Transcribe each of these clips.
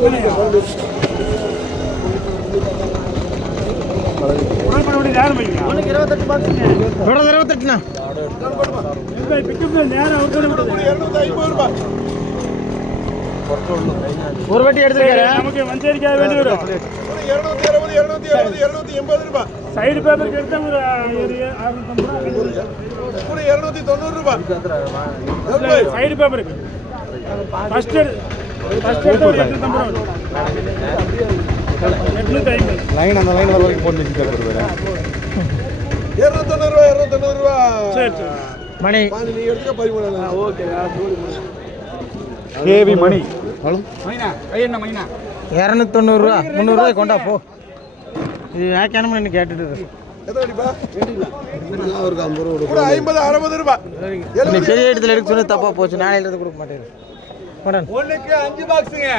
ஒரு வட்டி எடுத்துருக்காரு. நமக்கு மஞ்சரிக்காக வேண்டி வரும். 260 ரூபாய். சைடு பேப்பருக்கு எடுத்தா ஒரு 650 ரூபாய். கூட 290 ரூபாய். சைடு பேப்பருக்கு ஃபர்ஸ்ட் எடுத்து ஒரு 850 ரூபாய். 850 லைன் அந்த லைன் வரைக்கும் போட்டு வச்சுட்டாரு. 290 ரூபாய். 290 ரூபாய். சரி சரி. மணி நீ எடுத்துக்க 13. ஓகே. கேவி மணி மைனா ஐயண்ணா மைனா 290 ரூபா 300 ரூபாய் கொண்டா போ. இது யாக்கணும் என்ன கேட்டுட்டு எதடிப்பா ஒரு 50 ரூபாய் கூட 50 60 ரூபாய். நீ பெரிய இடத்துல எடுக்க சொன்னா தப்பா போச்சு. நாளையில இருந்து கொடுக்க மாட்டேன். போடா ஒண்ணுக்கு 5 பாக்ஸ்ங்க.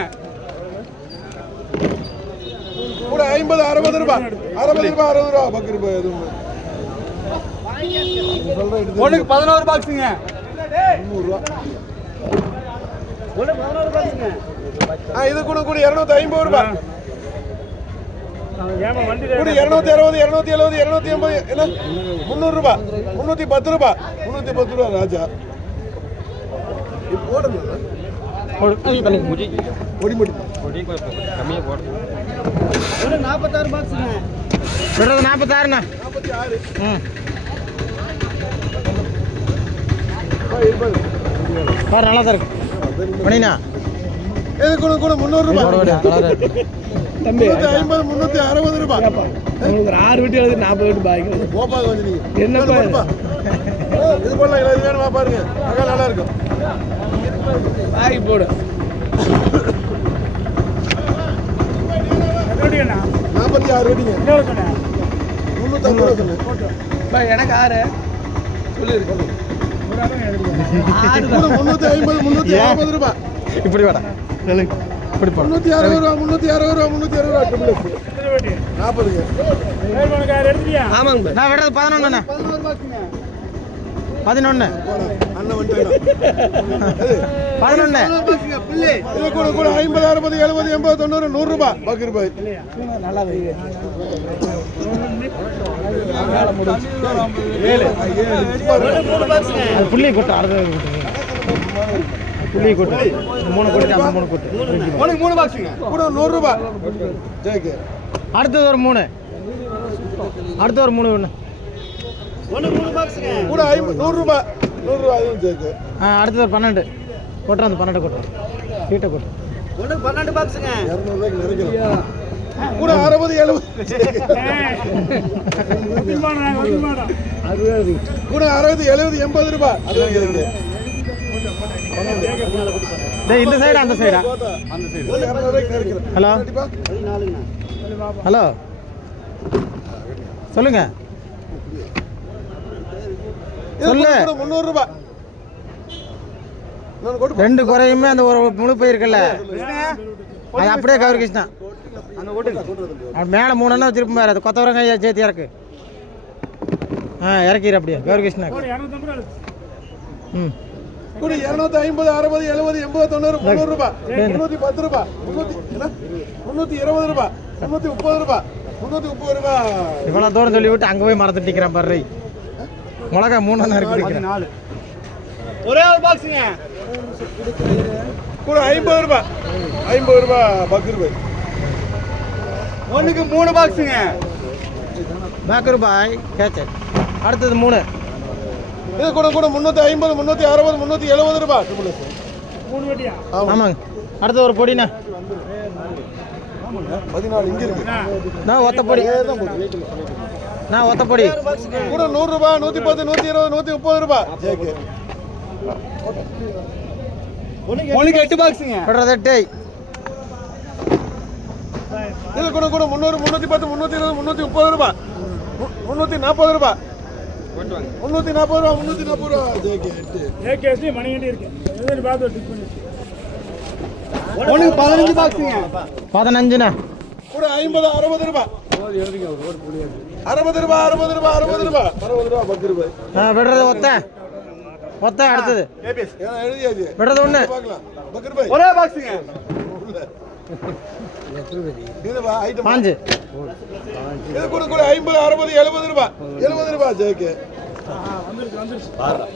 கூட 50 60 ரூபாய். 60 ரூபாய் 60 ரூபாய் பக்கரி ரூபாய் எதுவும் ஒண்ணுக்கு 11 பாக்ஸ்ங்க. 300 ரூபாய். ஒண்ணு 11 பாக்ஸ்ங்க. இது கூட 250 ரூபாய். ஏமா வண்டி கூட 260 270 280 என்ன 300 ரூபாய். 310 ரூபாய். 310 ரூபாய் ராஜா. இது போடுங்க. ஒடி முடி கம்மியா போடு. ஒண்ணு 46 பாக்ஸ்ங்க. சொல்றது 46ண்ணா. 46. பாரு நல்லா தான் இருக்கு. மணினா இது கூட 300 ரூபாய். தம்பி 350 360 ரூபாய். உங்களுக்கு 6 வெட்டி எழுது 40 வெட்டி பாக்கி. போப்பா கொஞ்சம் நீங்க என்னப்பா இது போடலாம். இது வேணுமா பாருங்க. அழகா நல்லா இருக்கும். பாக்கி போடு. எவ்வளோடியா? 46 வெட்டிங்க. எவ்வளோ சொன்ன? 350 ரூபாய் சொன்னேன். பா எனக்கு 6 சொல்லு. 350 360 ரூபாய். இப்படி வாடா. இப்படி போ. 360 ரூபாய் 360 ரூபாய் 360 ரூபாய் ட்ரிபிள் எஸ் 40ங்க. ஆமாங்க. நான் விடுறது 11ண்ணா. 11 பாக்ஸ்ங்க. 11 அண்ணன் வந்துட்டாங்க. 11 பாக்ஸ்ங்க பிள்ளை. இது கூட 50 60 70 80 90 100 ரூபாய் பாக்கி ரூபாய். நல்லா வை. அது புள்ளி கொட்டு. அடுத்து புள்ளி கொட்டு. 3 கொட்டு. அந்த 3 கொட்டு. உனக்கு 3 பாக்ஸ்ங்க. கூட 100 ரூபாய். ஜெயக்கு. அடுத்தது ஒரு 3. அடுத்து ஒரு 3 ஒன்று. ஒண்ணு 3 பாக்ஸ்ங்க. கூட 100 ரூபாய். 100 ரூபாய் அதுவும் ஜெயக்கு. அடுத்தது ஒரு 12 கொட்டுறோம். அந்த 12 கொட்டு. சீட்டை கொட்டு. ஒண்ணு 12 பாக்ஸ்ங்க. 200 ரூபாய்க்கு நினைக்கிறேன். கூட 60 70 கூட 60 70 80 ரூபாய். அதுவும் ஜெயக்கு. இந்த சைடு அந்த சைடா? அந்த சைடு 200 ரூபாய்க்கு நினைக்கிறேன். ஹலோ ஹலோ சொல்லுங்க. சொல்லு. 300 ரூபாய். நான் கொடு. 2 குறையுமே அந்த ஒரு முழு போயிருக்கல. அது அப்படியே கௌரி கிருஷ்ணா. மேலே 3 வச்சிருப்போம் பாரு. அது கொத்தவரங்க சேர்த்து இறக்கு. இறக்கிற அப்படியே கௌரி கிருஷ்ணா. ம் கூட 250 60 70 80 90 300 ரூபாய். 310 ரூபாய். 320 ரூபாய். 330 ரூபாய். 330 ரூபாய். இவ்வளோ தூரம் சொல்லி விட்டு அங்கே போய் மரத்து டிக்கிறான் பாரு. மிளகா 3 இருக்கு. 4 ஒரே ஒரு பாக்ஸ்ங்க. கூட 50 ரூபாய். 50 ரூபாய் பாக்கி ரூபாய். ஒண்ணுக்கு 3 பாக்ஸ்ங்க. பாக்கு ரூபாய் கேச்சு. அடுத்தது 3. இது கூட 350 360 370 ரூபாய். ட்ரிபிள் எஸ் 3 வெட்டியா? ஆமாங்க. அடுத்து ஒரு பொடிண்ணா. 14 இங்க இருக்கு. நான் ஒத்த பொடி. நான் ஒத்த பொடி. கூட 100 ரூபாய் 110 120 130 ரூபாய். ஜேகே. ஒண்ணுக்கு 8 பாக்ஸ்ங்க. படுறது 8. இது கூட 300 310 320 330 ரூபாய். 340 ரூபாய். 340 ரூபாய் 340 ரூபாய். ஜேகே 8. ஏகேஸ்லி மணிகண்டி இருக்கு. எதுன்னு பார்த்து டிக் பண்ணி. ஒண்ணுக்கு 15 பாக்ஸ்ங்க. 15ண்ணா. கூட 50 60 ரூபாய். 60 ரூபாய் 60 ரூபாய் 60 ரூபாய் 60 ரூபாய் 10 ரூபாய். விடுறது ஒத்த. ஒத்த அடுத்தது எழுதியாச்சு. விடுறது 1. பார்க்கலாம். 10 ரூபாய். ஒரே பாக்ஸ்ங்க. இதுவா ஐட்டம் பாஞ்சு இது கூட கூட 50 60 70 ரூபாய் 70 ரூபாய் ஜேக்கு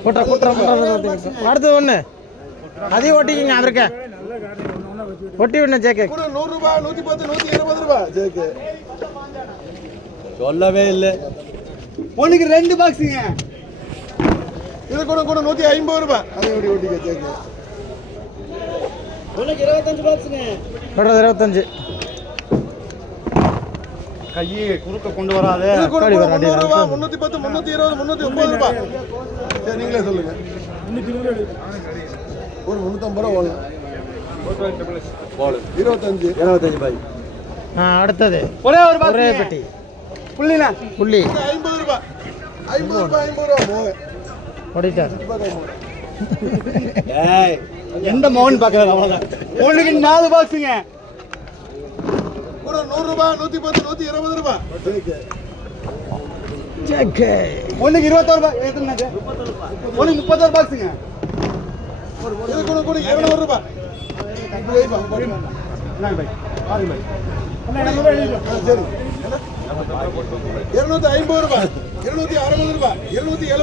போட்டா போட்டா அடுத்தது ஒன்று அதையும் ஓட்டிக்கிங்க அது இருக்க ஒட்டி விடணும் ஜேகே கூட 100 ரூபாய் 110 120 ரூபாய் ஜேக்கு சொல்லவே இல்லை உனக்கு 2 பாக்ஸுங்க இது கூட கூட 150 ரூபாய் அதை ஓடி ஓட்டிக்க ஜேக்கு உனக்கு 25 பாக்ஸுங்க சொல்கிறது 25 கையை குறுக்க கொண்டு வராதே இது கூட கூட 300 ரூபாய் 310 320 330 ரூபாய் சரி நீங்களே சொல்லுங்க ஒரு 350 ரூபாய் ஓடலாம் 25 பாய் அடுத்தது ஒரே ஒரு ஒரே பெட்டி புள்ளினா புள்ளி 50 ரூபாய் 50 ரூபாய் 50 ரூபாய் போக ஓடிட்டார் ஏய் எந்த மோகன் பார்க்கறது அவ்வளோதான் உனக்கு 4 பாக்ஸுங்க கூட 100 ரூபாய் 110 120 ரூபாய் ஜேக்கு ஜேகே உனக்கு 21 பாக்ஸ் எத்தனை உனக்கு 31 பாக்ஸுங்க இது கூட கூட 200 ரூபாய் என்ன பாய் பாருங்க பாய் சரி 250 ரூபாய் 260 ரூபாய் 270